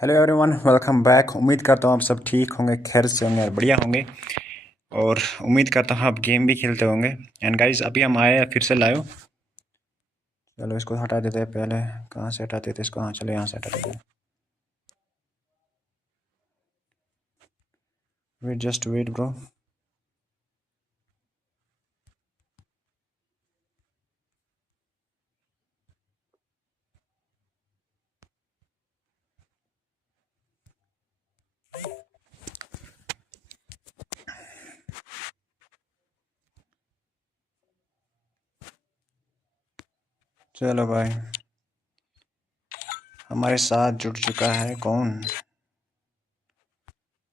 Hello everyone, welcome back. उम्मीद करता हूँ आप सब ठीक होंगे, खैर से होंगे और बढ़िया होंगे। और उम्मीद करता हूँ आप गेम भी खेलते होंगे। एंड गाइस, अभी हम आए हैं फिर से लाइव। चलो इसको हटा देते हैं पहले। कहाँ से हटाते थे इसको? हाँ चलो यहाँ से हटा देते हैं। Wait, just wait bro. चलो भाई, हमारे साथ जुड़ चुका है कौन?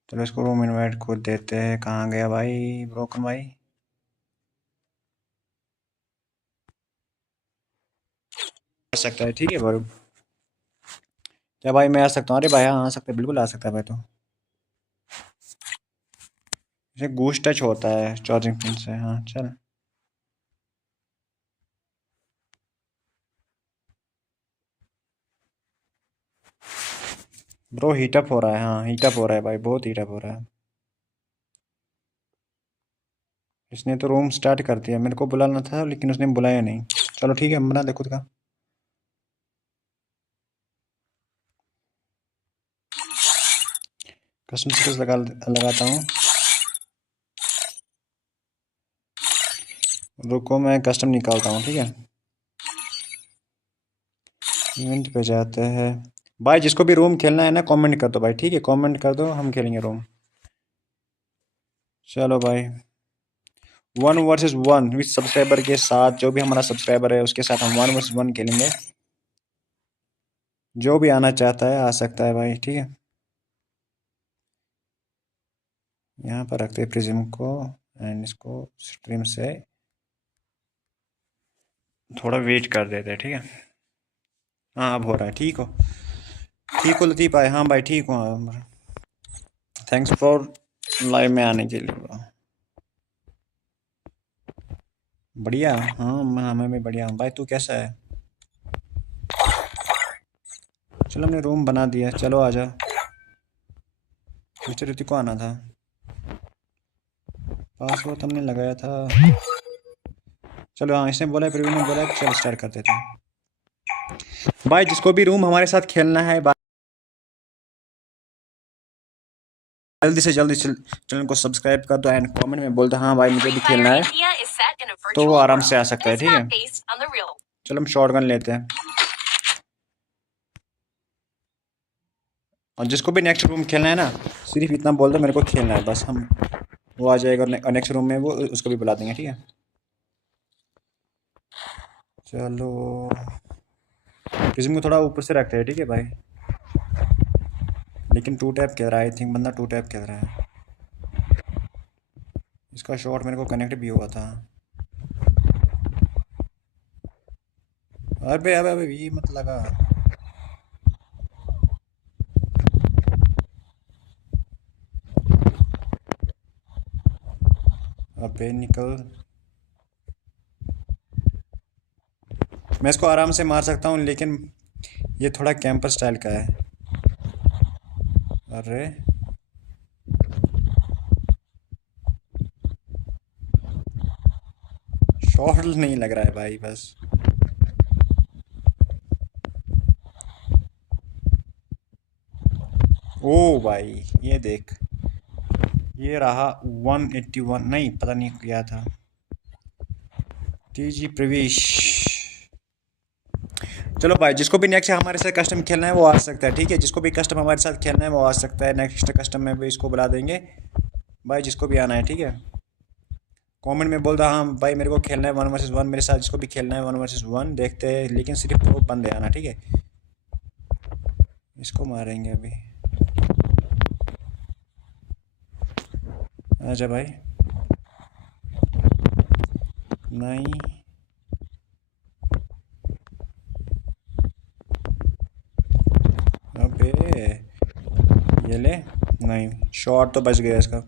चलो इसको रूम इनवाइट को देते हैं। कहाँ गया भाई ब्रोकन भाई? आ सकता है, ठीक है भाई। क्या भाई मैं आ सकता हूँ? अरे भाई हाँ, आ सकता है, बिल्कुल आ सकता है भाई। तो इसे गूस्ट टच होता है चार्जिंग पिन से। हाँ चल ब्रो, हीटअप हो रहा है। हाँ हीटअप हो रहा है भाई, बहुत हीटअप हो रहा है। इसने तो रूम स्टार्ट कर दिया, मेरे को बुलाना था लेकिन उसने बुलाया नहीं। चलो ठीक है, बना दे खुद का। कस्टम स्किल्स लगाता हूँ। रुको मैं कस्टम निकालता हूँ, ठीक है। इवेंट पे जाते हैं भाई। जिसको भी रूम खेलना है ना, कमेंट कर दो भाई, ठीक है। कमेंट कर दो, हम खेलेंगे रूम। चलो भाई, 1 वर्सेस 1 विथ सब्सक्राइबर के साथ। जो भी हमारा सब्सक्राइबर है उसके साथ हम 1 वर्सेस 1 खेलेंगे। जो भी आना चाहता है आ सकता है भाई, ठीक है। यहाँ पर रखते हैं प्रिज्म को। एंड इसको स्ट्रीम से थोड़ा वेट कर देते हैं, ठीक है। हाँ अब हो रहा है। ठीक हो लतीफ़ भाई? हाँ भाई ठीक हूँ। थैंक्स फॉर लाइव में आने के लिए। बढ़िया। हाँ मैं भी बढ़िया हूँ भाई। तू कैसा है? चलो हमने रूम बना दिया, चलो आजा। मिस्टर ऋतिक को आना था। पासवर्ड हमने लगाया था। चलो हाँ, इसने बोला, प्रवीण ने बोला कि चल स्टार्ट कर देते हैं। भाई जिसको भी रूम हमारे साथ खेलना है भाई, जल्दी से चैनल को सब्सक्राइब कर दो। एंड कमेंट में बोल दो हाँ भाई मुझे भी खेलना है, तो वो आराम से आ सकता है, ठीक है। चलो हम शॉटगन लेते हैं। और जिसको भी नेक्स्ट रूम खेलना है ना, सिर्फ इतना बोल दो मेरे को खेलना है, बस हम वो आ जाएगा। और नेक्स्ट रूम में वो उसको भी बुला देंगे, ठीक है। चलो प्रिज्म को थोड़ा ऊपर से रखते हैं, ठीक है भाई। लेकिन टू टैप खेल रहा है, आई थिंक बंदा टू टैप खेल रहा है। इसका शॉट मेरे को कनेक्ट भी हुआ था। अबे अबे अबे ये मत लगा। अबे निकल। मैं इसको आराम से मार सकता हूँ लेकिन ये थोड़ा कैंपर स्टाइल का है। अरे शॉट नहीं लग रहा है भाई, बस। ओ भाई ये देख, ये रहा 181। नहीं पता नहीं क्या था। टीजी प्रवेश। चलो भाई, जिसको भी नेक्स्ट हमारे साथ कस्टम खेलना है वो आ सकता है, ठीक है। जिसको भी कस्टम हमारे साथ खेलना है वो आ सकता है। नेक्स्ट कस्टम में भी इसको बुला देंगे भाई, जिसको भी आना है, ठीक है। कमेंट में बोल रहा हाँ भाई मेरे को खेलना है 1 वर्सेस 1 मेरे साथ। जिसको भी खेलना है 1 वर्सेस 1 देखते हैं, लेकिन सिर्फ दो बंदे आना, ठीक है। इसको मारेंगे अभी। आजा भाई। नहीं अबे ये ले। नहीं, शॉट तो बच गया इसका।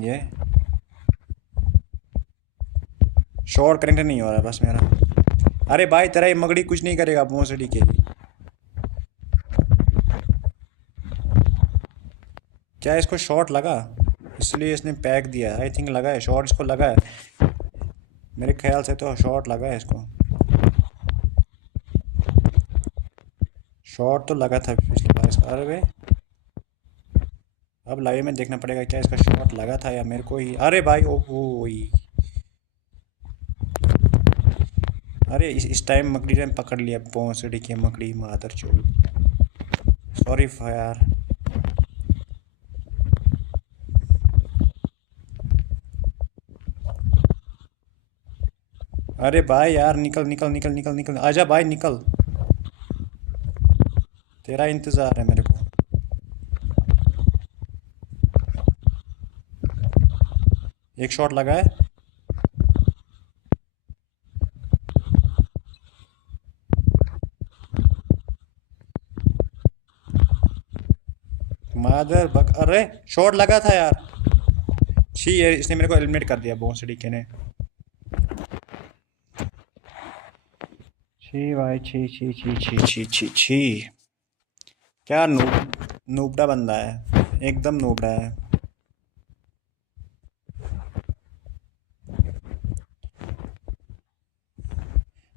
ये शॉट कनेक्ट नहीं हो रहा बस मेरा। अरे भाई तेरा ये मगड़ी कुछ नहीं करेगा भोसड़ी के। क्या इसको शॉट लगा, इसलिए इसने पैक दिया? आई थिंक लगा है शॉट, इसको लगा है मेरे ख्याल से, तो शॉट लगा है इसको। शॉट तो लगा था पिछली बार इसका। अरे भाई अब लाइव में देखना पड़ेगा क्या इसका शॉट लगा था या मेरे को ही। अरे भाई ओ ही। अरे इस टाइम मकड़ी ने पकड़ लिया, पौंसड़ी की मकड़ी मादर चोल। सॉरी यार। अरे भाई यार निकल निकल निकल निकल निकल, आजा भाई निकल, तेरा इंतज़ार है मेरे को। एक शॉट लगा है। मादर बक, अरे शॉट लगा था यार। छी ये इसने मेरे को एलिमिनेट कर दिया भोंसड़ी के ने। छी भाई छी छी छी छी छी छी छी। क्या नूबड़ा बंदा है, एकदम नूबड़ा है।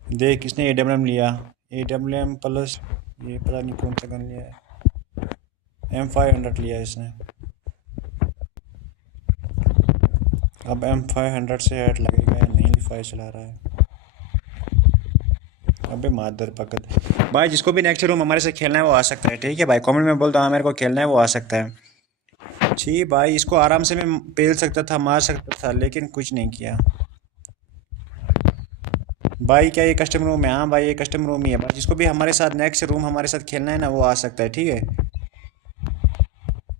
देख किसने AWM लिया, AWM प्लस ये पता नहीं कौन सा गन लिया है। M500 लिया इसने। अब M500 से हेड लगेगा या नहीं, फायर चला रहा है। अबे मादर पकड़। भाई जिसको भी नेक्स्ट रूम हमारे से खेलना है वो आ सकता है, ठीक है भाई। कमेंट में बोलता हाँ मेरे को खेलना है, वो आ सकता है। छी भाई इसको आराम से मैं पेल सकता था, मार सकता था, लेकिन कुछ नहीं किया। भाई क्या ये कस्टम रूम है? हाँ भाई ये कस्टम रूम ही है भाई। जिसको भी हमारे साथ नेक्स्ट रूम हमारे साथ खेलना है ना वो आ सकता है, ठीक है।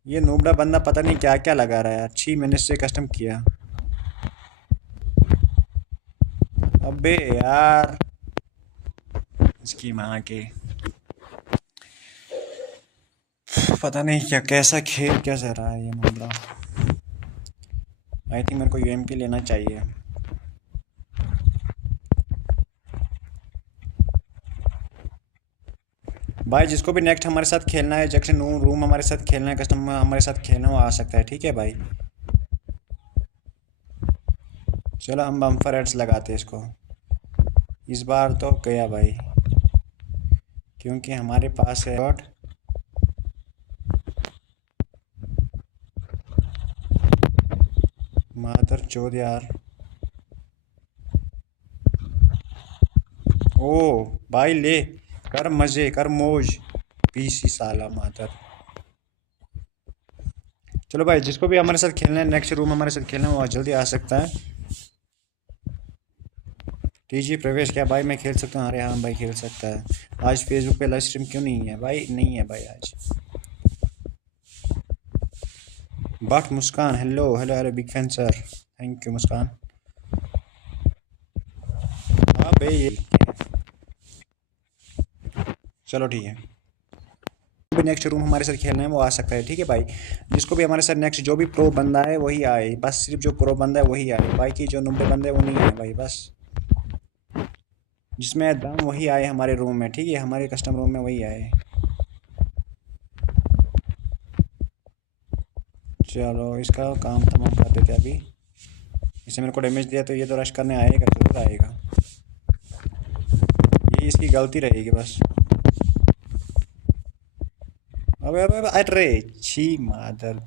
ये नूबड़ा बंदा पता नहीं क्या क्या लगा रहा है यार। छी मैंने इससे कस्टम किया। अबे यार इसकी माँ के, पता नहीं क्या कैसा खेल कैसा रहा है ये मामला। आई थिंक मेरे को UMP लेना चाहिए। भाई जिसको भी नेक्स्ट हमारे साथ खेलना है, जैक्सन रूम हमारे साथ खेलना है, कस्टम हमारे साथ खेलना है, वो आ सकता है, ठीक है भाई। चलो हम बम्फर एड्स लगाते हैं इसको। इस बार तो गया भाई, क्योंकि हमारे पास है शॉट। मादर चोद यार। ओ भाई ले, कर मजे कर मौज, पीसी साला मादर। चलो भाई जिसको भी हमारे साथ खेलना है, नेक्स्ट रूम हमारे साथ खेलना है, वो जल्दी आ सकता है। TG प्रवेश, क्या भाई मैं खेल सकता हूँ? अरे हाँ भाई खेल सकता है। आज फेसबुक पे लाइव स्ट्रीम क्यों नहीं है भाई? नहीं है भाई आज। But Muskan, hello hello hello big fan sir, thank you Muskan. हाँ भाई ये चलो ठीक है। भी नेक्स्ट रूम हमारे साथ खेलना है वो आ सकता है, ठीक है भाई। जिसको भी हमारे साथ नेक्स्ट जो भी प्रो बंदा है वही आए बस, सिर्फ जो प्रो बंदा है वही आए, बाकी जो नब्बे बंदे वो नहीं आए भाई बस। जिसमें दम वही आए हमारे रूम में, ठीक है, हमारे कस्टम रूम में वही आए। चलो इसका काम तमाम कर देते अभी। इसने मेरे को डैमेज दिया तो ये तो रश करने आएगा, जरूर आएगा। ये इसकी गलती रहेगी बस। अबे अबे अबे, अरे छी मादर।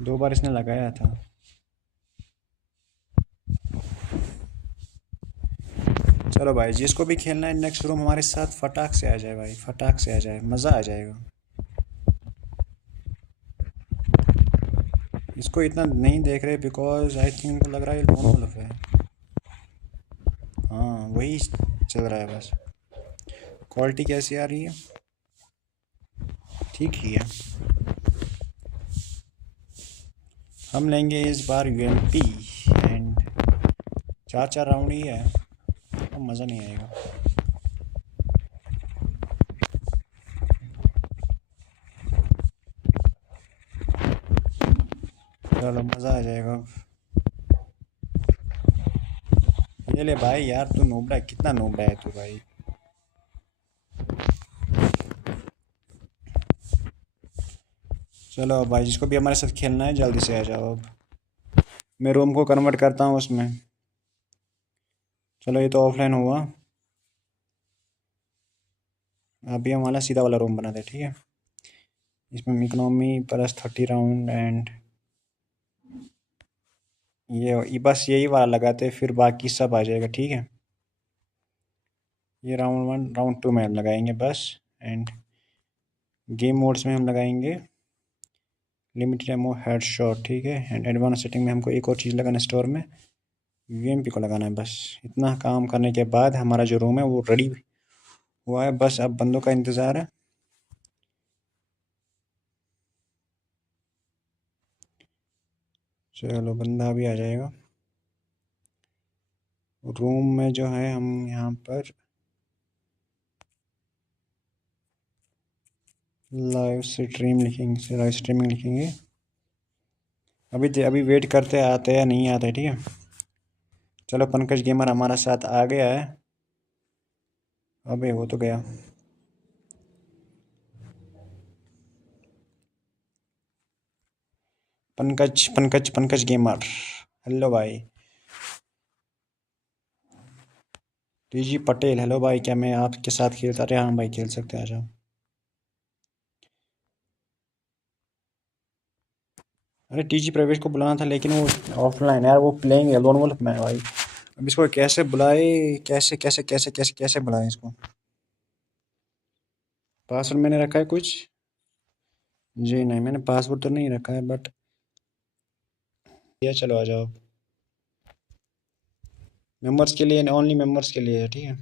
दो बार इसने लगाया था। चलो भाई जिसको भी खेलना है नेक्स्ट रूम हमारे साथ फटाक से आ जाए भाई, फटाक से आ जाए, मज़ा आ जाएगा। इसको इतना नहीं देख रहे बिकॉज आई थिंक इनको लग रहा है ये लोन वुल्फ है। हाँ वही चल रहा है बस। क्वालिटी कैसी आ रही है? ठीक ही है। हम लेंगे इस बार UMP एंड 4 राउंड ही है, तो मज़ा नहीं आएगा। चलो मज़ा आ जाएगा। ये ले भाई यार, तू नोबड़ा कितना नोबड़ा है तू भाई। चलो भाई, जिसको भी हमारे साथ खेलना है जल्दी से आ जाओ। अब मैं रूम को कन्वर्ट करता हूँ उसमें। चलो ये तो ऑफलाइन हुआ। अभी हम वाला सीधा वाला रूम बनाते हैं, ठीक है। इसमें इकोनॉमी +30 राउंड एंड ये बस यही वाला लगाते, फिर बाकी सब आ जाएगा, ठीक है। ये राउंड 1 राउंड 2 में हम लगाएंगे बस। एंड गेम मोड्स में हम लगाएंगे लिमिटेड एमो हेडशॉट, ठीक है। एंड एडवांस सेटिंग में हमको एक और चीज़ लगाना है, स्टोर में यूएमपी को लगाना है। बस इतना काम करने के बाद हमारा जो रूम है वो रेडी हुआ है। बस अब बंदों का इंतज़ार है। चलो बंदा भी आ जाएगा। रूम में जो है हम यहाँ पर लाइव स्ट्रीमिंग लिखेंगे। अभी वेट करते आते या नहीं आते, ठीक है। चलो पंकज गेमर हमारा साथ आ गया है। अबे वो तो गया। पंकज पंकज पंकज गेमर, हेलो भाई। टीजी पटेल, हेलो भाई, क्या मैं आपके साथ खेलता? अरे हाँ भाई, खेल सकते हैं, आ जाओ। अरे टीजी प्रवेश को बुलाना था लेकिन वो ऑफलाइन यार, वो प्लेइंग लोन वोल्फ में है भाई। अब इसको कैसे बुलाए? कैसे कैसे कैसे कैसे कैसे बुलाएं इसको? पासवर्ड मैंने रखा है कुछ? जी नहीं, मैंने पासवर्ड तो नहीं रखा है, बट ये चलो आ जाओ। मेंबर्स के लिए, ओनली मेंबर्स के लिए है, ठीक है।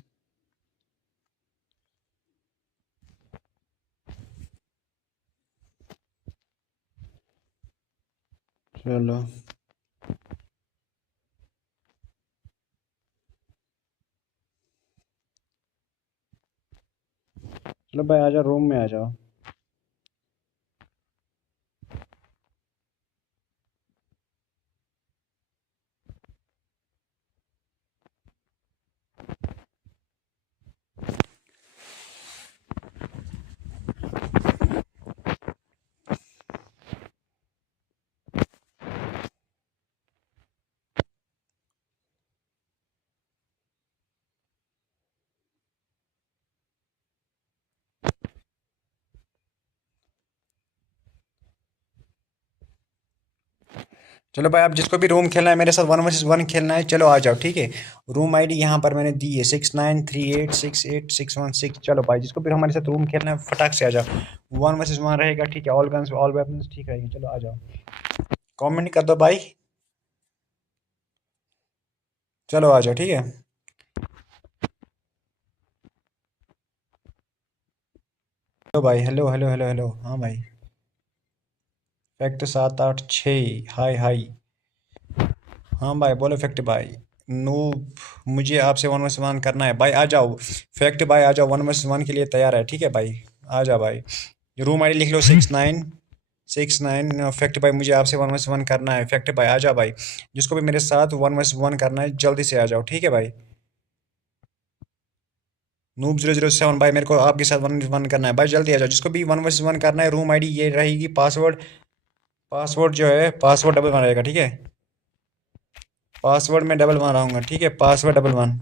चलो चलो भाई, आ जाओ रूम में आ जाओ। चलो भाई, आप जिसको भी रूम खेलना है मेरे साथ 1 vs 1 खेलना है, चलो आ जाओ, ठीक है। रूम आईडी यहाँ पर मैंने दी है 69386861 6। चलो भाई, जिसको भी हमारे साथ रूम खेलना है फटाक से आ जाओ। 1 vs 1 रहेगा, ठीक है। ऑल गन्स ऑल वेपन्स ठीक रहेगी। चलो आ जाओ, कमेंट कर दो भाई। चलो आ जाओ, ठीक है। हेलो भाई, हेलो हेलो हेलो हेलो, हाँ भाई। फैक्ट 786, हाय हाय। हाँ भाई बोलो फैक्ट भाई। नूब, मुझे आपसे 1 vs 1 करना है भाई, आ जाओ। फैक्ट भाई आ जाओ, 1 vs 1 के लिए तैयार है, ठीक है भाई। आ जाओ भाई, रूम आईडी लिख लो 6969। फैक्ट भाई मुझे आपसे 1 vs 1 करना है। फैक्ट भाई आ जाओ भाई, जिसको भी मेरे साथ 1 vs 1 करना है जल्दी से आ जाओ, ठीक है भाई। नूब 007 भाई, मेरे को आपके साथ 1 vs 1 करना है भाई, जल्दी आ जाओ। जिसको भी 1 vs 1 करना है, रूम आईडी ये रहेगी। पासवर्ड, पासवर्ड जो है पासवर्ड डबल 1 रहेगा, ठीक है। पासवर्ड में डबल 1 रहूँगा, ठीक है। पासवर्ड डबल 1,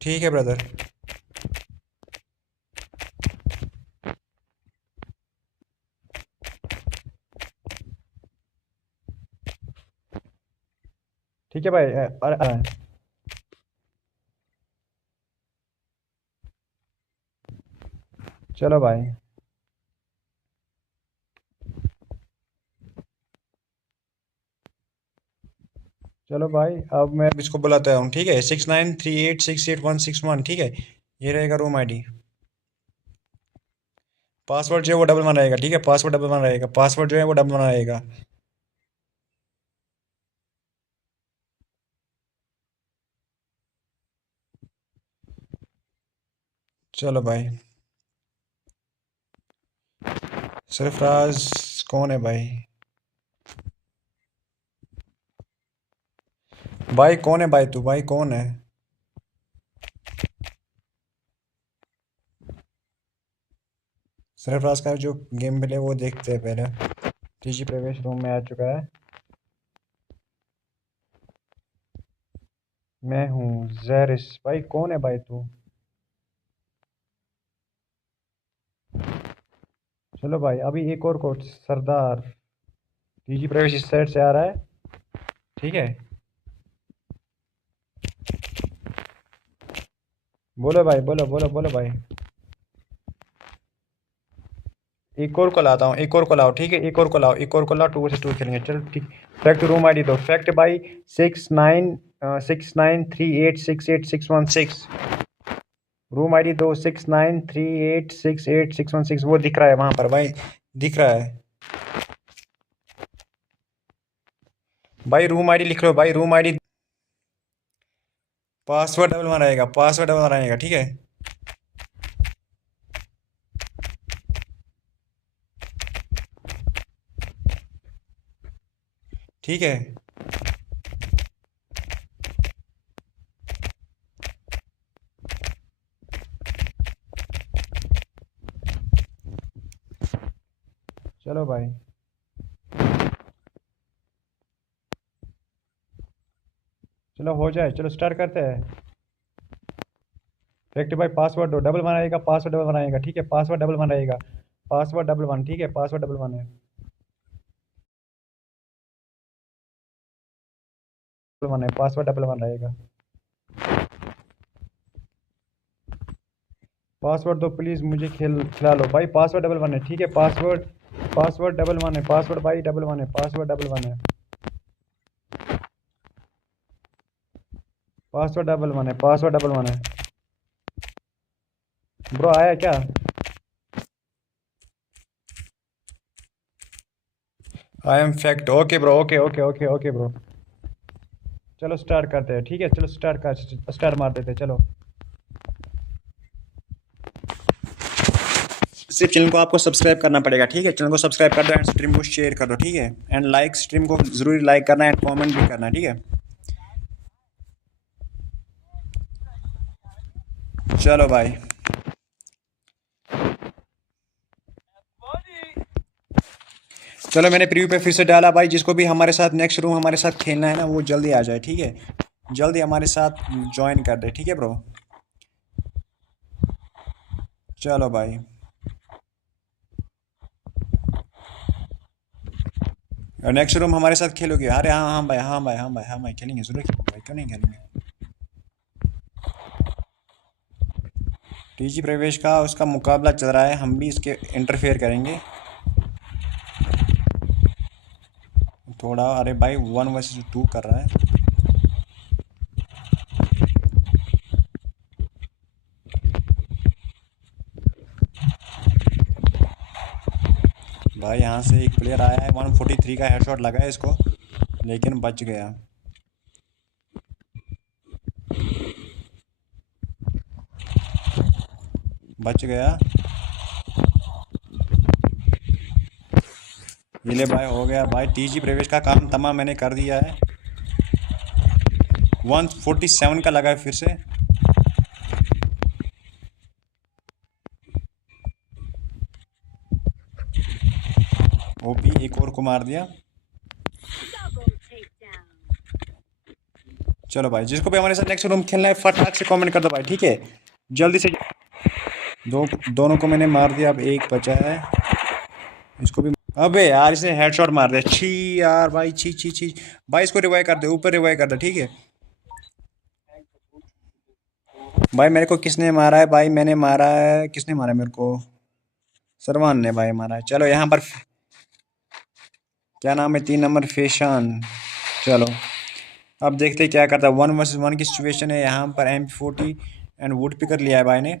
ठीक है ब्रदर। ठीक है भाई, चलो भाई। चलो भाई, अब मैं इसको बुलाता हूँ, ठीक है। 6938686161, ठीक है। ये रहेगा रूम आईडी। पासवर्ड जो है वो डबल 1 रहेगा, ठीक है। पासवर्ड डबल 1 रहेगा, पासवर्ड जो है वो डबल 1 रहेगा। चलो भाई। सरफराज कौन है भाई? भाई कौन है भाई? तू भाई कौन है? सरफराज का जो गेम प्ले वो देखते हैं पहले। टीजी प्रवेश रूम में आ चुका है। मैं हूँ जैरिस। भाई कौन है भाई तू? चलो भाई अभी एक और कोच सरदार। टीजी प्रवेश इस साइड से आ रहा है। ठीक है, बोलो भाई, बोलो बोलो बोलो भाई। एक और को लाता हूँ, एक और को लाओ, ठीक है, एक और को लाओ, एक और को लाओ, 2 vs 2 खेलेंगे, चलो ठीक। फैक्ट रूम आईडी दो, फैक्ट भाई 6938686616। रूम आईडी दो 6938686616। वो दिख रहा है वहां पर भाई, दिख रहा है भाई। रूम आईडी लिख लो भाई, room ID. Password double one रहेगा, पासवर्ड डबल वन रहेगा, ठीक है। ठीक है, चलो भाई। चलो हो जाए, चलो स्टार्ट करते हैं। फैक्ट भाई पासवर्ड दो, डबल वन आएगा, पासवर्ड डबल वन आएगा, ठीक है, पासवर्ड डबल वन रहेगा। पासवर्ड डबल वन, ठीक है, पासवर्ड डबल वन है। डबल वन है, पासवर्ड डबल वन रहेगा। पासवर्ड दो प्लीज़, मुझे खिला लो भाई। पासवर्ड डबल वन है, ठीक है, पासवर्ड। पासवर्ड डबल वन है, पासवर्ड भाई डबल वन है, पासवर्ड डबल वन है। पासवर्ड डबल वन है, पासवर्ड डबल वन है। ब्रो आया क्या? I am fact. Okay bro, okay okay okay okay bro. चलो स्टार्ट करते हैं, ठीक है, चलो स्टार्ट मार देते हैं, चलो। सिर्फ चैनल को आपको सब्सक्राइब करना पड़ेगा, ठीक है, चैनल को सब्सक्राइब कर दो एंड स्ट्रीम को शेयर कर दो, ठीक है, एंड लाइक, स्ट्रीम को जरूरी लाइक करना है एंड कमेंट भी करना है, ठीक है। चलो भाई, चलो मैंने प्रीव्यू पे फिर से डाला भाई। जिसको भी हमारे साथ नेक्स्ट रूम हमारे साथ खेलना है ना, वो जल्दी आ जाए, ठीक है, जल्दी हमारे साथ ज्वाइन कर दे, ठीक है ब्रो। चलो भाई, और नेक्स्ट रूम हमारे साथ खेलोगे? अरे हाँ हाँ भाई, हाँ भाई, हाँ भाई, हाँ भाई, खेलेंगे जरूर खेलेंगे भाई, क्यों नहीं खेलेंगे। टीजी प्रवेश का उसका मुकाबला चल रहा है, हम भी इसके इंटरफेयर करेंगे थोड़ा। अरे भाई 1 vs 2 कर रहा है भाई। यहाँ से एक प्लेयर आया है, 143 का हेडशॉट लगा है इसको, लेकिन बच गया। बच गया। ये ले भाई, हो गया भाई। टीजी प्रवेश का काम तमाम मैंने कर दिया है। 147 का लगा है फिर से। ओपी एक और को मार दिया। चलो भाई, जिसको भी हमारे साथ नेक्स्ट रूम खेलना है फटाक से कमेंट कर दो भाई, ठीक है, जल्दी से। दोनों को मैंने मार दिया, अब एक बचा है, इसको भी। अबे यार, इसने हेडशॉट मार दिया, छी यार भाई, छी छी छी भाई। इसको रिवाइव कर दे, ऊपर रिवाइव कर दे, ठीक है भाई। मेरे को किसने मारा है भाई? मैंने मारा है, किसने मारा है मेरे को? सरवान ने भाई मारा है। चलो यहाँ पर क्या नाम है, 3 नंबर फेशान। चलो अब देखते क्या करता है। 1 vs 1 की सिचुएशन है यहाँ पर। MP40 एंड वुड पिकर लिया है भाई ने।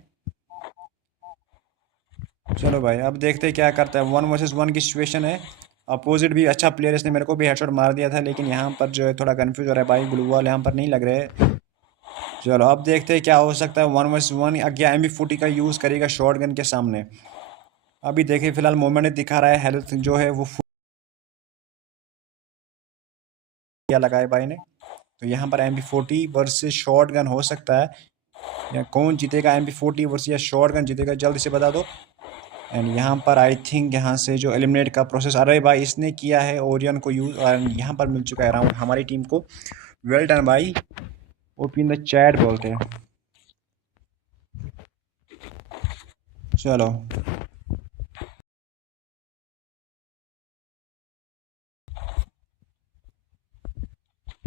चलो भाई अब देखते क्या करता है। 1 vs 1 की सिचुएशन है। अपोजिट भी अच्छा प्लेयर, इसने मेरे को भी हेडशॉट मार दिया था, लेकिन यहाँ पर जो है थोड़ा कंफ्यूज हो रहा है भाई। ग्लू वॉल यहाँ पर नहीं लग रहे। चलो अब देखते हैं क्या हो सकता है। 1 vs 1 क्या MP40 का यूज़ करेगा शॉटगन के सामने। अभी देखिए फिलहाल मोमेंट दिखा रहा है, हेल्थ जो है वो क्या लगाए भाई ने। तो यहाँ पर MP40 वर्सेस शॉटगन हो सकता है, या कौन जीतेगा? MP40 वर्सेस या शॉटगन जीतेगा? जल्दी से बता दो। एंड यहाँ पर आई थिंक यहाँ से जो एलिमिनेट का प्रोसेस, अरे भाई इसने किया है ओरियन को यूज़, और यहाँ पर मिल चुका है राउंड हमारी टीम को। वेल डन भाई, ओपी इन द चैट बोलते हैं। चलो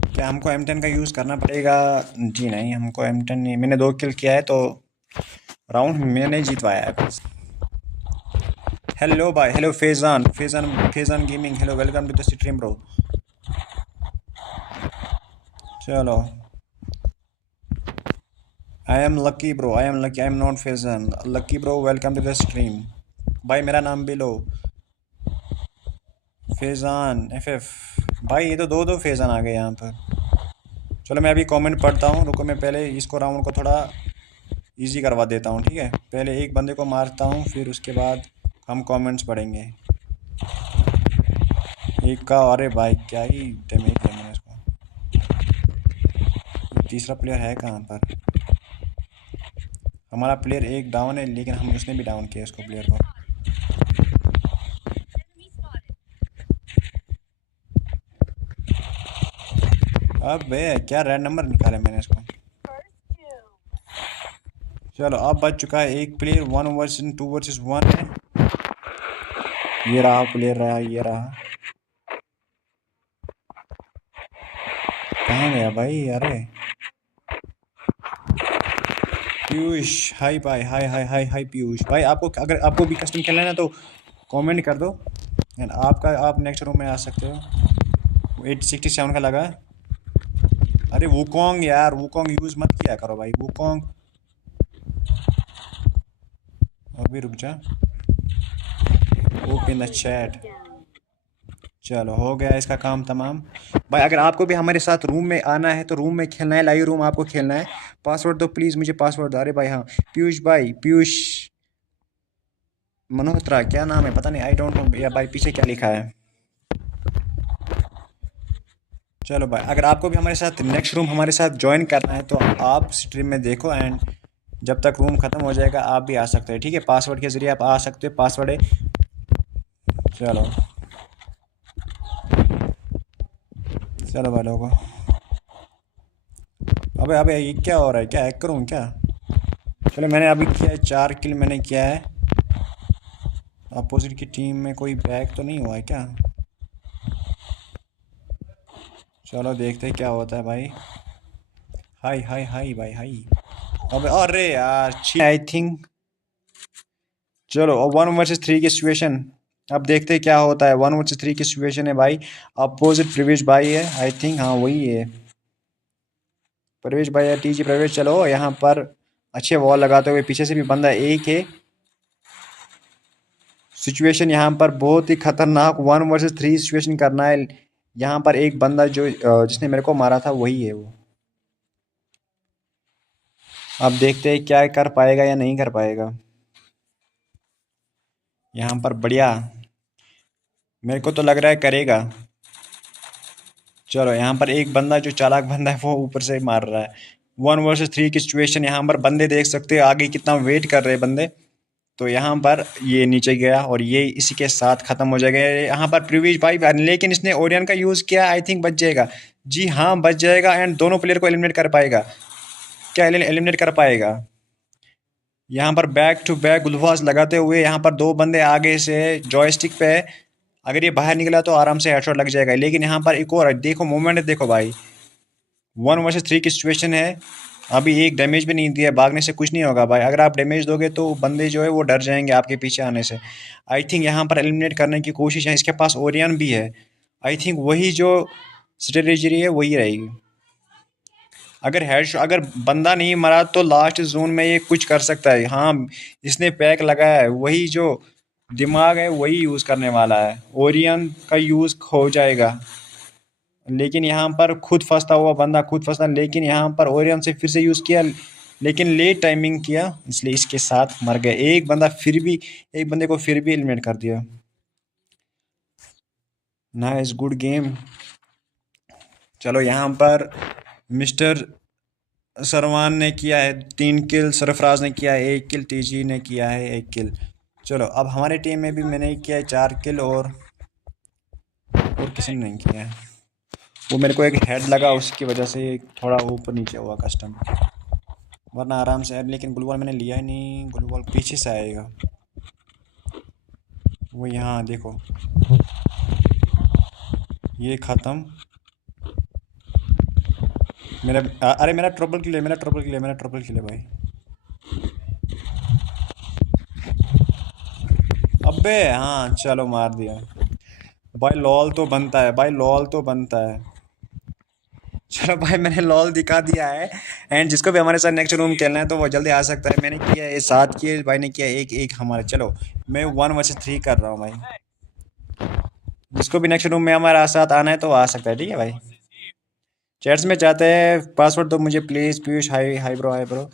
क्या हमको M10 का यूज़ करना पड़ेगा? जी नहीं, हमको M10 नहीं, मैंने 2 किल किया है तो राउंड मैंने जीतवाया है बस। हेलो भाई, hello Faizan gaming, hello welcome to the stream bro. चलो I am lucky bro, I am lucky, I am not Faizan. Lucky bro welcome to the stream. भाई मेरा नाम भी लो, फैज़ान FF। भाई ये तो दो फैज़ान आ गए यहाँ पर। चलो मैं अभी कमेंट पढ़ता हूँ, रुको मैं पहले इसको राउंड को थोड़ा इजी करवा देता हूँ, ठीक है? पहले एक बंदे को मारता हूँ, फिर उसके बाद हम कमेंट्स पढ़ेंगे। एक का, अरे भाई क्या ही डैमेज दिया मैंने इसको। तीसरा प्लेयर है कहाँ पर? हमारा प्लेयर एक डाउन है, लेकिन हम उसने भी डाउन किया इसको, प्लेयर को। अब बे क्या रेड नंबर निकाले मैंने इसको। चलो अब बच चुका है एक प्लेयर, 1 वर्सेस 2 वर्सेस 1 है। ये रहा प्लेयर, रहा ये रहा। कहाँ गया भाई? अरे पीयूष, हाय भाई, हाय हाय हाय हाय पीयूष भाई। आपको अगर आपको भी कस्टम खेलना है ना तो कमेंट कर दो, एंड आप नेक्स्ट रूम में आ सकते हो। 867 का लगा। अरे वुकोंग यार, वुकोंग यूज़ मत किया करो भाई, वुकोंग। अभी रुक जा, ओपन द चैट। चलो हो गया इसका काम तमाम। भाई अगर आपको भी हमारे साथ रूम में आना है तो रूम में खेलना है, लाइव रूम आपको खेलना है। पासवर्ड दो प्लीज़, मुझे पासवर्ड दो। अरे भाई हाँ, पीयूष भाई, पीयूष मल्होत्रा क्या नाम है पता नहीं, आई डोंट नो या भाई पीछे क्या लिखा है। चलो भाई अगर आपको भी हमारे साथ नेक्स्ट रूम हमारे साथ ज्वाइन करना है तो आप स्ट्रीम में देखो, एंड जब तक रूम ख़त्म हो जाएगा आप भी आ सकते हैं, ठीक है? पासवर्ड के ज़रिए आप आ सकते हो, पासवर्ड है। चलो चलो भाई लोगों, अबे अबे ये क्या हो रहा है? क्या हैक करूँ क्या? चलो मैंने अभी किया है 4 किल मैंने किया है। अपोजिट की टीम में कोई बैक तो नहीं हुआ है क्या? चलो देखते हैं क्या होता है भाई। हाय हाय हाय भाई हाय। अबे अरे यार आई थिंक। चलो 1 वर्सेस 3 की सिचुएशन, अब देखते हैं क्या होता है। 1 वर्सेस 3 की सिचुएशन है भाई। अपोजिट प्रवेश भाई है आई थिंक, हाँ वही है प्रवेश भाई है, TG प्रवेश। चलो यहाँ पर अच्छे वॉल लगाते हुए, पीछे से भी बंदा एक है। सिचुएशन यहाँ पर बहुत ही खतरनाक 1 वर्सेस 3 सिचुएशन करना है। यहाँ पर एक बंदा जो जिसने मेरे को मारा था वही है वो। अब देखते हैं क्या कर पाएगा या नहीं कर पाएगा। यहाँ पर बढ़िया, मेरे को तो लग रहा है करेगा। चलो यहाँ पर एक बंदा जो चालाक बंदा है वो ऊपर से मार रहा है। 1 वर्सेस 3 की सिचुएशन, यहाँ पर बंदे देख सकते हो आगे कितना वेट कर रहे हैं बंदे। तो यहाँ पर ये नीचे गया और ये इसी के साथ ख़त्म हो जाएगा। यहाँ पर प्रवीश भाई, लेकिन इसने ओरियन का यूज़ किया, आई थिंक बच जाएगा। जी हाँ बच जाएगा, एंड दोनों प्लेयर को एलिमिनेट कर पाएगा। क्या एलिमिनेट कर पाएगा? यहाँ पर बैक टू बैक गुलफाज लगाते हुए यहाँ पर 2 बंदे आगे से जॉयस्टिक पे है। अगर ये बाहर निकला तो आराम से हेडशॉट लग जाएगा, लेकिन यहाँ पर एक और देखो मूवमेंट देखो भाई। 1 वर्सेस 3 की सिचुएशन है, अभी एक डैमेज भी नहीं दिया, भागने से कुछ नहीं होगा भाई। अगर आप डैमेज दोगे तो बंदे जो है वो डर जाएंगे आपके पीछे आने से। आई थिंक यहाँ पर एलिमिनेट करने की कोशिश है, इसके पास ओरियन भी है। आई थिंक वही जो स्ट्रेटेजी है वही रहेगी। अगर बंदा नहीं मरा तो लास्ट जोन में ये कुछ कर सकता है। हाँ इसने पैक लगाया है, वही जो दिमाग है वही यूज़ करने वाला है। ओरियन का यूज़ हो जाएगा, लेकिन यहाँ पर खुद फंसता हुआ बंदा खुद फंसता, लेकिन यहाँ पर ओरियन से फिर से यूज़ किया, लेकिन लेट टाइमिंग किया इसलिए इसके साथ मर गए। एक बंदे को फिर भी एलिमिनेट कर दिया। Nice good game. चलो यहाँ पर मिस्टर सरवान ने किया है 3 किल, सरफराज ने किया है 1 किल, TG ने किया है 1 किल। चलो अब हमारी टीम में भी मैंने किया है 4 किल, और किसी ने नहीं किया है। वो मेरे को एक हेड लगा, उसकी वजह से थोड़ा ऊपर नीचे हुआ कस्टम, वरना आराम से। लेकिन ग्लूवॉल मैंने लिया ही नहीं, ग्लूवॉल पीछे से आएगा। वो यहाँ देखो, ये ख़त्म। अरे मेरा ट्रिपल किल है, मेरा ट्रिपल किल है, मेरा ट्रिपल किल है भाई। अबे हाँ, चलो मार दिया भाई। लॉल तो बनता है भाई, लॉल तो बनता है। चलो भाई, मैंने लॉल दिखा दिया है। एंड जिसको भी हमारे साथ नेक्स्ट रूम खेलना है तो वो जल्दी आ सकता है। मैंने किया है 7 किल, भाई ने किया एक एक हमारे। चलो मैं 1 vs 3 कर रहा हूँ भाई। जिसको भी नेक्स्ट रूम में हमारे साथ आना है तो वो आ सकता है, ठीक है भाई। चैट्स में जाते हैं, पासवर्ड दो मुझे please. Piyush, high high bro, high bro.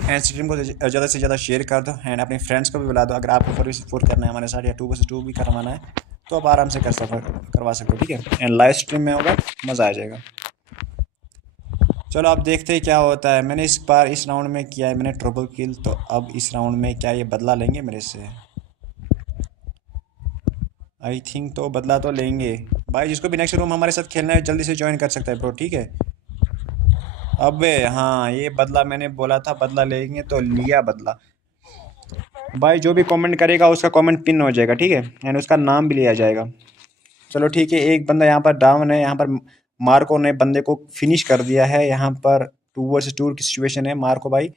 And stream को ज़्यादा से ज़्यादा शेयर कर दो, एंड अपने फ्रेंड्स को भी बुला दो। अगर आपको 4v4 करना है हमारे साथ, या 2 vs 2 भी करवाना है तो आप आराम से करवा सकते हो, ठीक है। एंड लाइव स्ट्रीम में होगा, मज़ा आ जाएगा। चलो अब देखते हैं क्या होता है। मैंने इस बार इस राउंड में किया है मैंने ट्रिपल किल, तो अब इस राउंड में क्या ये बदला लेंगे मेरे से? आई थिंक तो बदला तो लेंगे भाई। जिसको भी नेक्स्ट रूम हमारे साथ खेलना है जल्दी से ज्वाइन कर सकता है ब्रो, ठीक है। अबे हाँ, ये बदला मैंने बोला था बदला लेंगे, तो लिया बदला भाई। जो भी कमेंट करेगा उसका कमेंट पिन हो जाएगा, ठीक है, एंड उसका नाम भी लिया जाएगा। चलो ठीक है, एक बंदा यहाँ पर डाउन है। यहाँ पर मार्को ने बंदे को फिनिश कर दिया है। यहाँ पर 2 vs 2 की सिचुएशन है। मार्को भाई,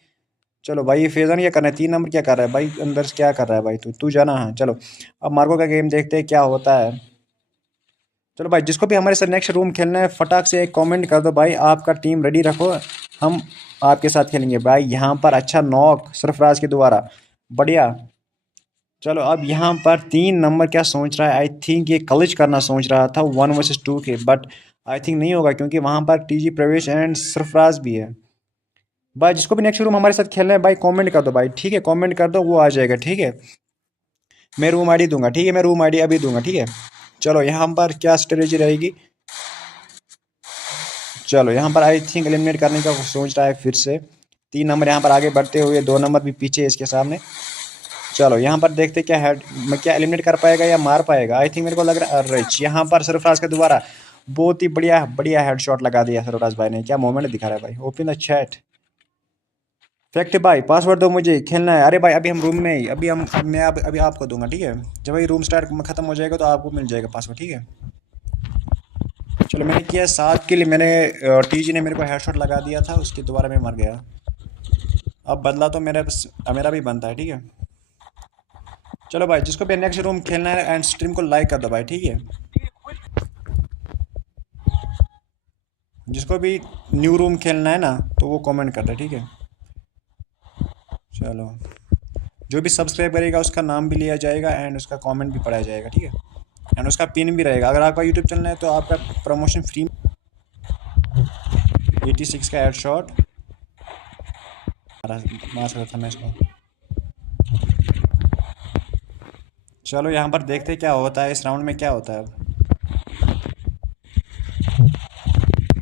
चलो भाई, ये फेजन क्या कर रहा है? 3 नंबर क्या कर रहा है भाई? अंदर से क्या कर रहा है भाई? तू तू जाना। हाँ चलो, अब मार्को का गेम देखते हैं क्या होता है। चलो भाई, जिसको भी हमारे साथ नेक्स्ट रूम खेलना है फटाक से एक कमेंट कर दो भाई, आपका टीम रेडी रखो, हम आपके साथ खेलेंगे भाई। यहाँ पर अच्छा नॉक सरफराज के द्वारा, बढ़िया। चलो अब यहाँ पर 3 नंबर क्या सोच रहा है? आई थिंक ये कलिच करना सोच रहा था 1 vs 2 के, बट आई थिंक नहीं होगा, क्योंकि वहाँ पर टीजी प्रवेश एंड सरफराज भी है। भाई जिसको भी नेक्स्ट रूम हमारे साथ खेलना है भाई, कमेंट कर दो भाई, ठीक है, कमेंट कर दो, वो आ जाएगा, ठीक है। मैं रूम आईडी दूंगा, ठीक है, मैं रूम आईडी अभी दूंगा, ठीक है। चलो यहाँ पर क्या स्ट्रेटेजी रहेगी? चलो यहाँ पर आई थिंक एलिमिनेट करने का सोच रहा है फिर से। 3 नंबर यहाँ पर आगे बढ़ते हुए, 2 नंबर भी पीछे है इसके सामने। चलो यहाँ पर देखते क्या हेड में क्या एलिमिनेट कर पाएगा या मार पाएगा। आई थिंक मेरे को लग रहा है रिच यहाँ पर सरफराज का दोबारा बहुत ही बढ़िया बढ़िया हेडशॉट लगा दिया सरफराज भाई ने। क्या मोमेंट दिखा रहा है भाई, ओपन द चैट। फैक्ट भाई, पासवर्ड दो मुझे, खेलना है। अरे भाई अभी हम रूम में ही, अभी हम मैं अभी आपको दूंगा, ठीक है। जब भाई रूम स्टार्ट खत्म हो जाएगा तो आपको मिल जाएगा पासवर्ड, ठीक है। चलो मैंने किया 7 किल, मैंने टीजी ने मेरे को हेडशॉट लगा दिया था, उसके दोबारा मैं मर गया। अब बदला तो मेरा भी बनता है, ठीक है। चलो भाई, जिसको भी नेक्स्ट रूम खेलना है एंड स्ट्रीम को लाइक कर दो भाई, ठीक है। जिसको भी न्यू रूम खेलना है ना तो वो कमेंट कर दे, ठीक है। चलो, जो भी सब्सक्राइब करेगा उसका नाम भी लिया जाएगा एंड उसका कमेंट भी पढ़ा जाएगा, ठीक है। एंड उसका पिन भी रहेगा। अगर आपका यूट्यूब चैनल है तो आपका प्रमोशन फ्री। 86 का हेड शॉट मार सकता था मैं इसको। चलो यहाँ पर देखते क्या होता है, इस राउंड में क्या होता है अब।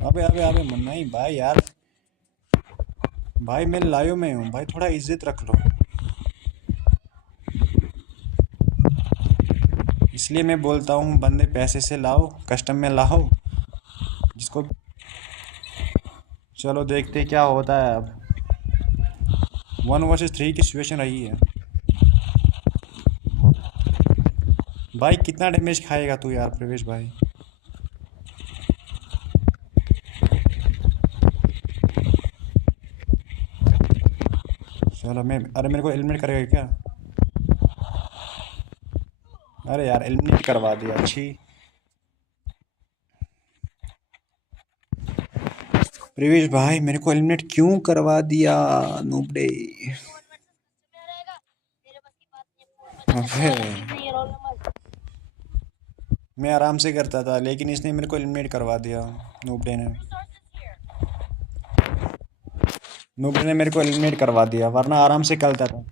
अबे अबे अबे मुन्ना ही भाई यार, भाई मैं लाइव में हूँ भाई, थोड़ा इज्जत रख लो। इसलिए मैं बोलता हूँ बंदे पैसे से लाओ, कस्टम में लाओ जिसको। चलो देखते क्या होता है अब। 1 vs 3 की सिचुएशन रही है भाई। कितना डैमेज खाएगा तू यार प्रवेश भाई? चलो अरे मेरे को एलिमिनेट करेगा क्या? अरे यार एलिमिनेट करवा दिया, अच्छी। प्रवेश भाई मेरे को एलिमिनेट क्यों करवा दिया नूबड़े? मैं आराम से करता था लेकिन इसने मेरे को एलिमिनेट करवा दिया, नूबड़े ने। नूबड़े ने मेरे को एलिमिनेट करवा दिया, वरना आराम से करता था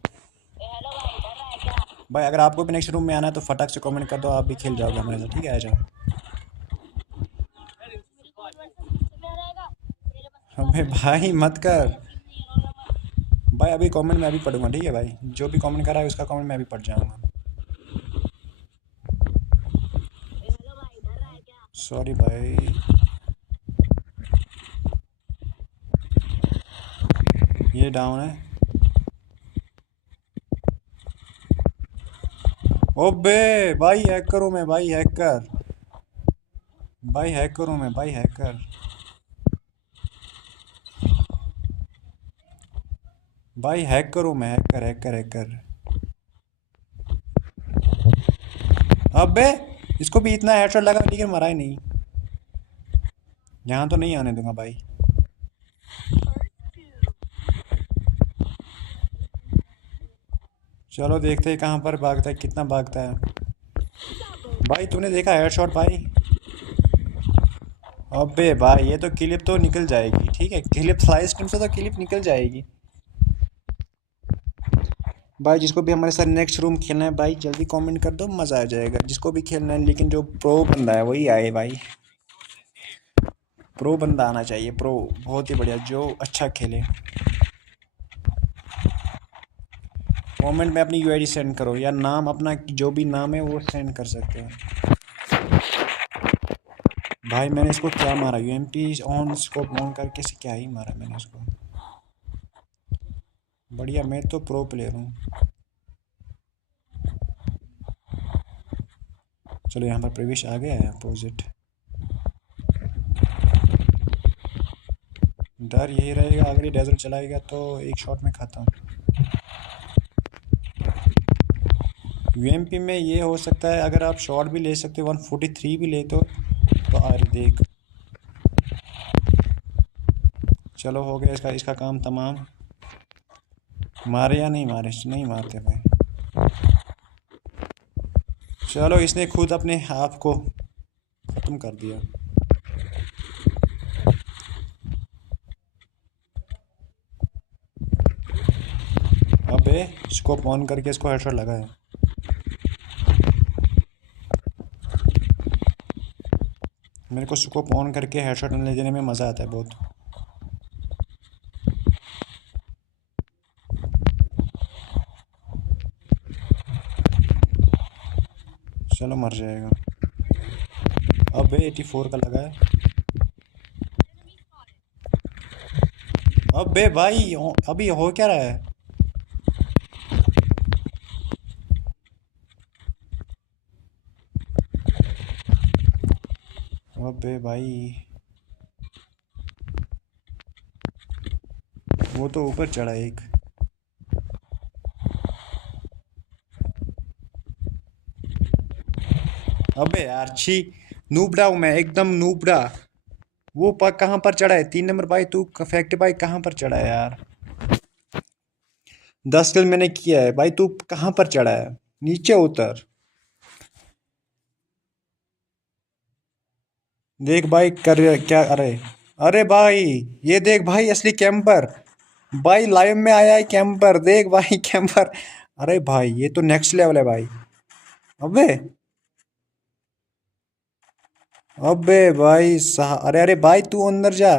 भाई। अगर आपको भी नेक्स्ट रूम में आना है तो फटाक से कमेंट कर दो, आप भी खेल जाओगे हमारे साथ, ठीक है, आ जाओ। अबे भाई मत कर भाई अभी कमेंट मैं अभी पढ़ूंगा, ठीक है भाई, जो भी कमेंट करा है उसका कमेंट मैं अभी पढ़ जाऊंगा। सॉरी भाई, ये डाउन है। ओबे भाई हैकर हूँ मैं, भाई हैकर, भाई हैकर हूँ मैं, भाई हैकर, भाई हैकर हूँ मैं, हैकर हैकर हैकर। अबे इसको भी इतना हेडशॉट लगा लेकिन मरा ही नहीं। यहाँ तो नहीं आने दूंगा भाई। चलो देखते हैं कहाँ पर भागता है, कितना भागता है। भाई तूने देखा हेडशॉट भाई? अबे भाई ये तो क्लिप तो निकल जाएगी, ठीक है, क्लिप फ्लाई स्ट्रीम से तो क्लिप निकल जाएगी। भाई जिसको भी हमारे साथ नेक्स्ट रूम खेलना है भाई जल्दी कमेंट कर दो, मज़ा आ जाएगा। जिसको भी खेलना है, लेकिन जो प्रो बंदा है वही आए भाई, प्रो बंदा आना चाहिए, प्रो बहुत ही बढ़िया, जो अच्छा खेले। कमेंट में अपनी यूआईडी सेंड करो, या नाम अपना जो भी नाम है वो सेंड कर सकते हैं। भाई मैंने इसको क्या मारा, यूएमपी ऑन स्कोप ऑन करके से क्या ही मारा मैंने इसको। बढ़िया, मैं तो प्रो प्लेयर हूँ। चलो यहाँ पर प्रवेश आ गया है अपोजिट। डर यही रहेगा, अगर ये डेजर्ट चलाएगा तो एक शॉट में खाता हूँ। यूएमपी में ये हो सकता है अगर आप शॉट भी ले सकते हो, 143 भी ले तो अरे देख। चलो हो गया इसका काम तमाम। मारे या नहीं मारे? नहीं मारते भाई। चलो इसने खुद अपने आप को ख़त्म कर दिया। अबे स्कोप ऑन करके इसको हेडशॉट लगा है। मेरे को स्कोप ऑन करके हेडशॉट ले देने में मज़ा आता है बहुत। चलो मर जाएगा। अबे 84 का लगा है। अबे भाई अभी हो क्या रहा है? अबे भाई वो तो ऊपर चढ़ा एक। अबे यार छी, नूबड़ा हूँ मैं, एकदम नूबड़ा। वो कहाँ पर चढ़ा है? 3 नंबर भाई, तू फैक्ट भाई कहाँ पर चढ़ा है यार? 10 किल मैंने किया है भाई, तू कहाँ पर चढ़ा है? नीचे उतर। देख भाई कर क्या, अरे अरे भाई ये देख भाई, असली कैंपर भाई लाइव में आया है, कैंपर देख भाई कैंपर। अरे भाई ये तो नेक्स्ट लेवल है भाई। अबे अबे भाई अरे अरे भाई तू अंदर जा।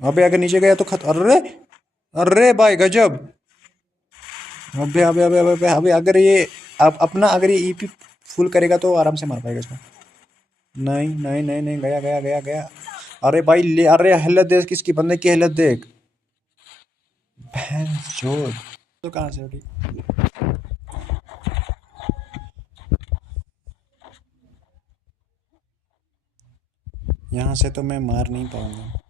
अबे अगर नीचे गया तो अरे अरे भाई गजब। अबे अबे अबे अबे अबे अबे अगर ये अब अपना अगर ये ईपी फुल करेगा तो आराम से मार पाएगा इसको। नहीं नहीं नहीं नहीं, गया गया गया गया। अरे भाई ले, अरे हालत देख किसकी, बंदे की हालत देख। भैंसचोद। तो कहाँ से उठी? यहाँ से तो मैं मार नहीं पाऊंगा।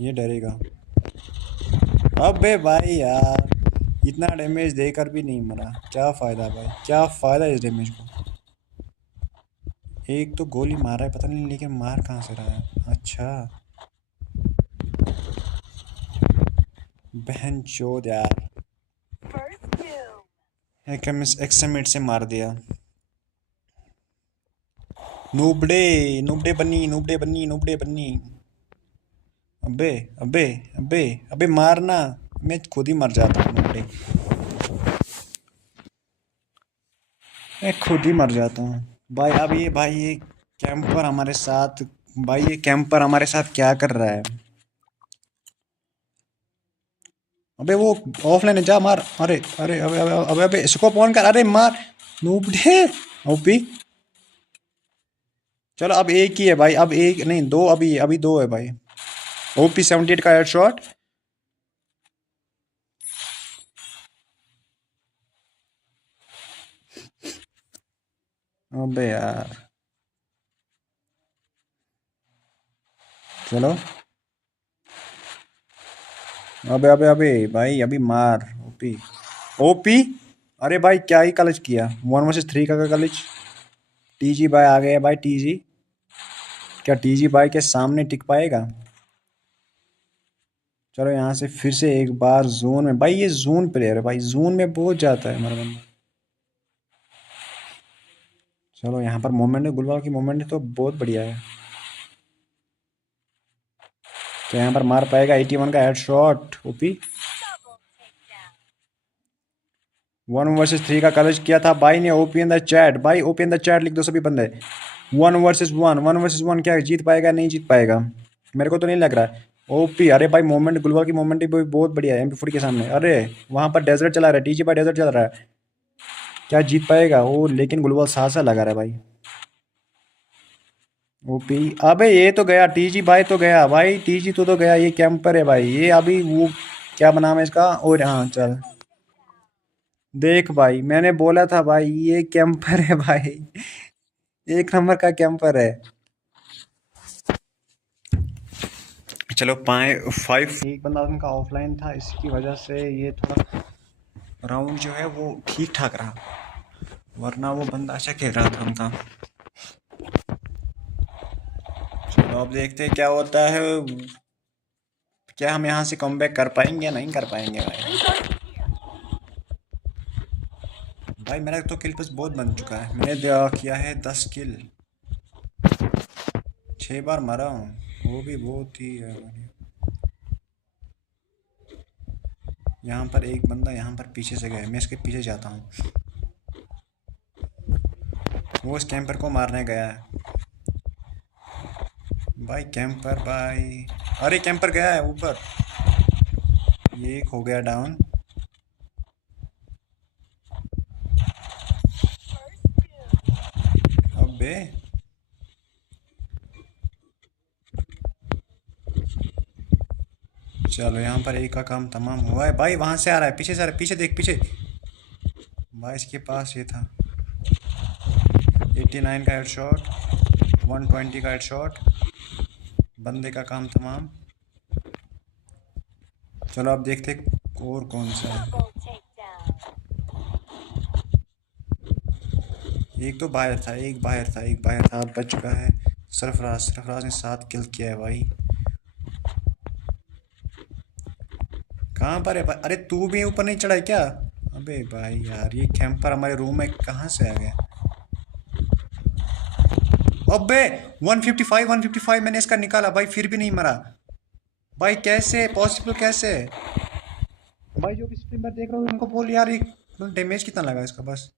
ये डरेगा। अबे भाई यार इतना डैमेज देकर भी नहीं मरा, क्या फ़ायदा भाई, क्या फ़ायदा इस डैमेज को। एक तो गोली मारा है पता नहीं, लेकिन मार कहाँ से रहा है? अच्छा बहन चोद यार, एक्समिट से मार दिया। नूबड़े नूबड़े बनी, नूबड़े बनी, नूबड़े बनी। अबे अबे अबे अबे मारना, मैं खुद ही मर जाता हूँ नूबड़े। मैं खुद ही मर जाता हूँ भाई। अब ये भाई ये कैंपर हमारे साथ, भाई ये कैंपर हमारे साथ क्या कर रहा है? अबे वो ऑफलाइन है, जा मार। अरे अरे अबे अबे अबे अबे इसको ऑन कर, अरे मार। नूबड़े। ओपी। चलो अब एक ही है भाई, अब एक नहीं दो, अभी अभी दो है भाई। ओपी 78 का हेडशॉट। अबे यार। चलो। अबे अबे अबे भाई अभी मार। ओपी। ओपी। अरे भाई क्या ही कलच किया, 1 vs 3 का कलच। टीजी भाई आ गए भाई, टीजी। क्या टीजी भाई के सामने टिक पाएगा? चलो यहाँ से फिर से एक बार जोन में, भाई ये जोन प्लेयर है भाई, जोन में बहुत जाता है हमारा बंदा। चलो यहाँ पर मोमेंट है, गुलवाल की मोमेंट तो बहुत बढ़िया है। तो यहाँ पर मार पाएगा 81 का हेडशॉट। ओपी। 1 vs 3 का कलच किया था भाई ने। ओपी इन द चैट भाई, ओपी इन द चैट लिख दो सभी बंदे। 1 vs 1, 1 vs 1 क्या जीत पाएगा नहीं जीत पाएगा? मेरे को तो नहीं लग रहा है। ओपी। अरे भाई मोमेंट, गुलवाल की मोमेंट भी बहुत बढ़िया है MP40 के सामने। अरे वहां पर डेजर्ट चला रहा है, टीजी भाई डेजर्ट चला रहा है। क्या जीत पाएगा वो? लेकिन गुलवाल साथ साथ लगा रहा है भाई। ओपी। अबे ये तो गया, टीजी भाई तो गया भाई, टीजी तो गया। ये कैंपर है भाई, ये अभी वो क्या नाम है इसका? और हाँ चल। देख भाई मैंने बोला था भाई ये कैंपर है भाई, एक नंबर का कैंपर है। चलो पाए 5। एक बंदा उनका ऑफलाइन था, इसकी वजह से ये थोड़ा राउंड जो है वो ठीक ठाक रहा, वरना वो बंदा अच्छा खेल रहा था उनका। चलो अब देखते हैं क्या होता है। क्या हम यहाँ से कमबैक कर पाएंगे या नहीं कर पाएंगे भाई? भाई मेरा तो किल बस बहुत बन चुका है, मैंने किया है 10 किल। 6 बार मरा हूँ, वो भी बहुत ही यहाँ पर एक बंदा यहाँ पर पीछे से गया, मैं इसके पीछे जाता हूँ। वो इस कैंपर को मारने गया है भाई, कैंपर भाई। अरे कैंपर गया है ऊपर। ये एक हो गया डाउन। अबे चलो यहाँ पर एक का काम तमाम हुआ है भाई। वहां से आ रहा है, पीछे से आ रहा है, पीछे देख पीछे। भाई इसके पास ये था 89 का हेडशॉट, 120 का हेडशॉट। बंदे का काम तमाम। चलो अब देखते और कौन सा है। एक तो बाहर था, एक बाहर था, एक बाहर था, बच चुका है। सरफराज, सरफराज ने 7 किल किया है भाई। कहाँ पर है भाई? अरे तू भी ऊपर नहीं चढ़ा है क्या? अबे भाई यार ये कैंपर हमारे रूम में कहाँ से आ गया? अबे 155, 155 मैंने इसका निकाला भाई, फिर भी नहीं मरा भाई। कैसे पॉसिबल, कैसे? भाई जो भी स्ट्रीमर देख रहा हूँ उनको बोल यार ये डैमेज कितना लगा इसका बस।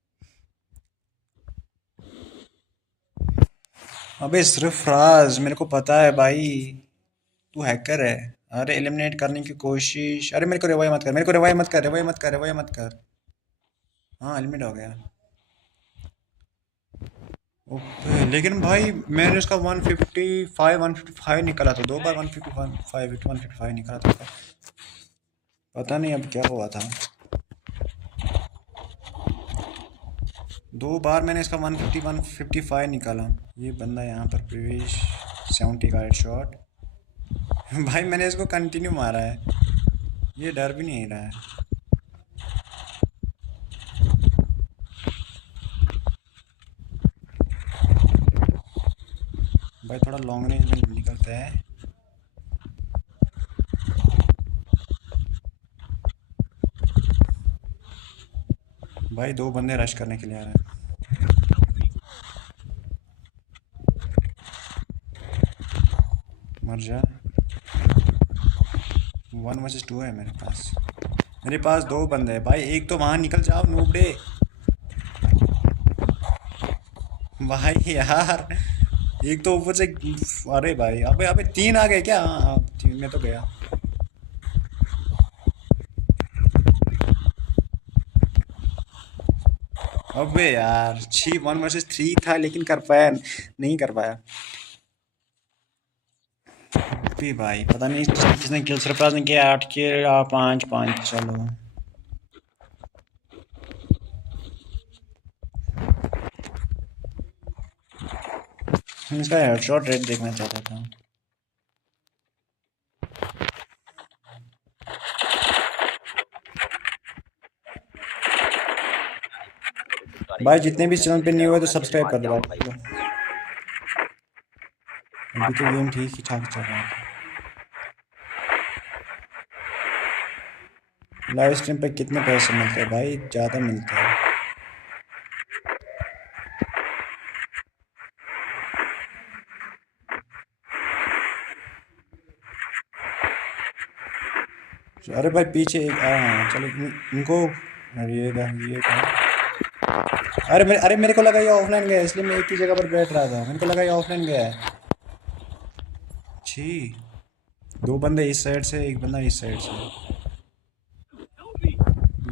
अबे सिर्फ राज, मेरे को पता है भाई तू हैकर है। अरे एलिमिनेट करने की कोशिश, अरे मेरे को रिवाइव मत कर, मेरे को रिवाइव मत कर, रिवाइव मत कर, रिवाइव मत कर। हाँ एलिमिनेट हो गया। ओके लेकिन भाई मैंने उसका 155, 155 निकाला था, 2 बार 155, 155 निकाला था। पता नहीं अब क्या हुआ था। 2 बार मैंने इसका 150, 155 निकाला। ये बंदा यहाँ पर प्रवेश 70 का हेड शॉट। भाई मैंने इसको कंटिन्यू मारा है, ये डर भी नहीं रहा है। भाई थोड़ा लॉन्ग रेंज में निकलता है। भाई 2 बंदे रश करने के लिए आ रहे हैं। मर जा। 1 vs 2 है मेरे पास। मेरे पास 2 बंदे हैं भाई, एक तो वहां निकल जाओ नूबड़े। भाई यार, एक तो ऊपर से। अरे भाई, अबे अबे तीन आ गए क्या? हाँ, अब तीन में तो गया। अबे यार, 1 वर्सेस 3 था, लेकिन कर पाया नहीं कर पाया। अबे भाई, पता नहीं किसने किल, सरफराज ने किया 8 के 5-5। चलो। इसका हेडशॉट रेट देखना चाहता था। भाई जितने भी चैनल पे न्यू है तो सब्सक्राइब कर दो भाई, चलो। अभी तो गेम ठीक ही ठाक चल रहा था। लाइव स्ट्रीम पे कितने पैसे मिलते हैं भाई? ज़्यादा मिलते हैं। अरे भाई पीछे एक चलो इनको। अरे ये अरे मेरे को लगा ये ऑफलाइन गया है, इसलिए मैं एक ही जगह पर बैठ रहा था, मेरे को लगा ये ऑफलाइन गया है। छी। दो बंदे इस साइड से, एक बंदा इस साइड से।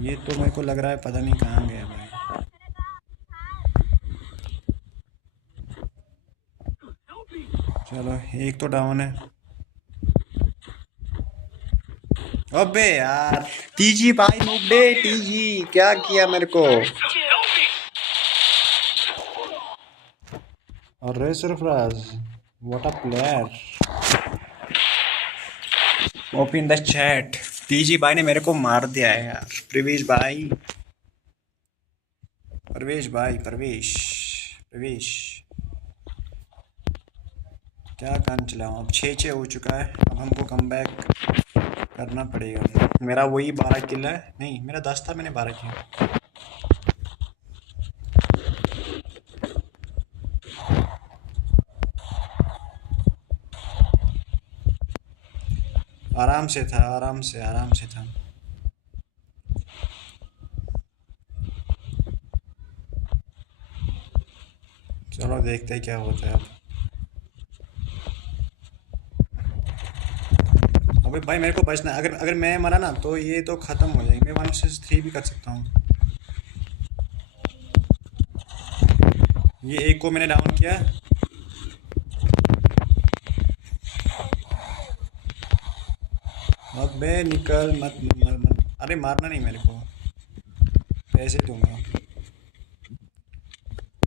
ये तो मेरे को लग रहा है पता नहीं कहाँ गया भाई। चलो, एक तो डाउन है। अबे यार, टीजी भाई मुबे, टीजी क्या किया मेरे को? अरे Sarfaraz, what a player. Open the chat. TG भाई ने मेरे को मार दिया है यार। प्रवेश भाई, प्रवेश भाई, प्रवेश, प्रवेश। क्या काम चलाऊं? अब 6-6 हो चुका है, अब हमको कम बैक करना पड़ेगा। मेरा वही 12 किल है, नहीं मेरा 10 था, मैंने 12 किया। आराम से था, आराम से, आराम से था। चलो देखते हैं क्या होता है अब। अबे भाई मेरे को बचना है, अगर अगर मैं मरा ना तो ये तो खत्म हो जाएगी। मैं 1 वर्सेस 3 भी कर सकता हूँ। ये एक को मैंने डाउन किया। अबे निकल मत, मत। अरे मारना नहीं मेरे को, पैसे दूंगा।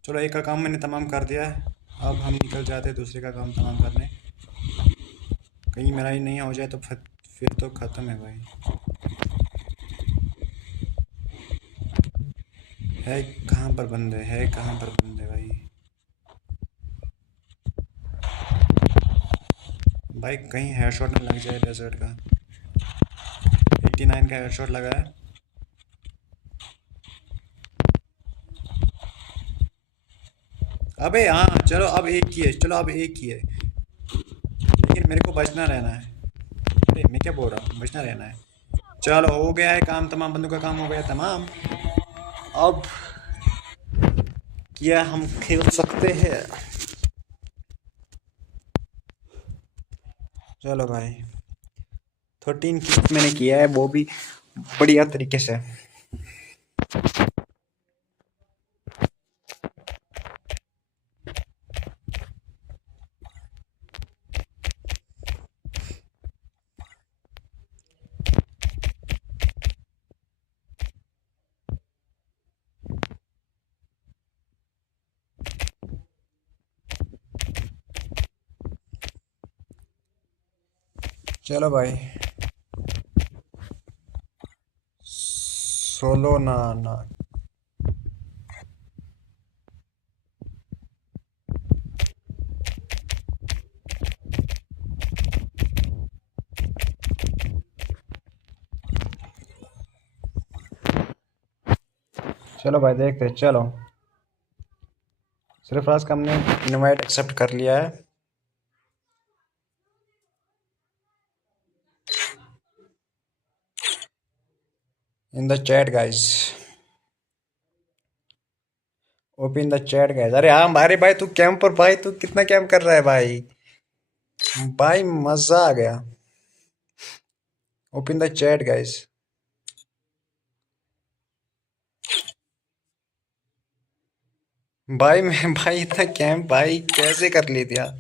चलो, एक का काम मैंने तमाम कर दिया है। अब हम निकल जाते हैं दूसरे का काम तमाम करने। कहीं मेरा ही नहीं हो जाए तो फिर तो ख़त्म है भाई। है कहाँ पर बंदे, है कहाँ पर बंदे भाई? भाई कहीं हेडशॉट ना लग जाए डेजर्ट का। 89 का हेडशॉट लगा है। अबे हाँ, चलो अब एक ही है, चलो अब एक ही है, लेकिन मेरे को बचना रहना है। अरे मैं क्या बोल रहा हूँ, बचना रहना है। चलो हो गया है काम तमाम, बंदों का काम हो गया तमाम। अब क्या हम खेल सकते हैं? चलो भाई, 13 किल्स मैंने किया है, वो भी बढ़िया तरीके से। चलो भाई, सोलो ना ना। चलो भाई देखते हैं, चलो। सिर्फ आज का हमने इनवाइट एक्सेप्ट कर लिया है। In the chat guys. Open the chat guys. अरे हाँ भाई, भाई तू कैंप पर, भाई तू कितना कैंप कर रहा है भाई। भाई मजा आ गया। Open the chat guys. भाई मैं भाई इतना कैंप भाई कैसे कर ली दिया।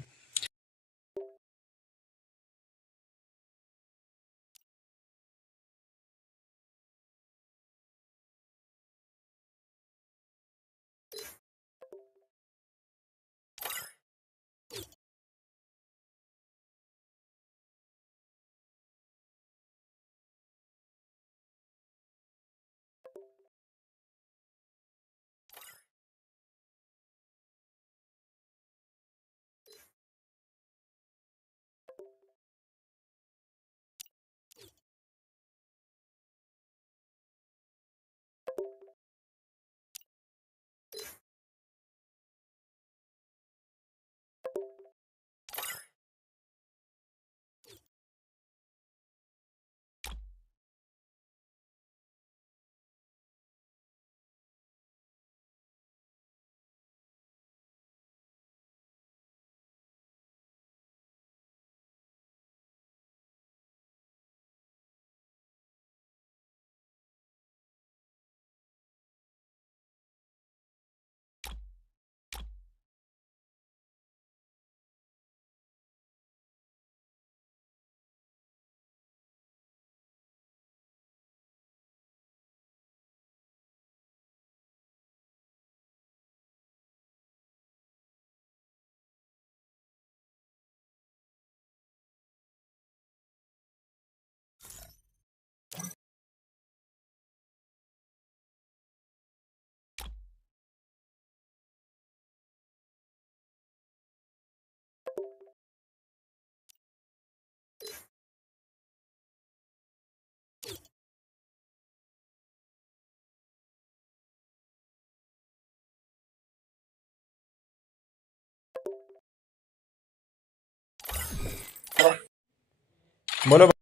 बोलो।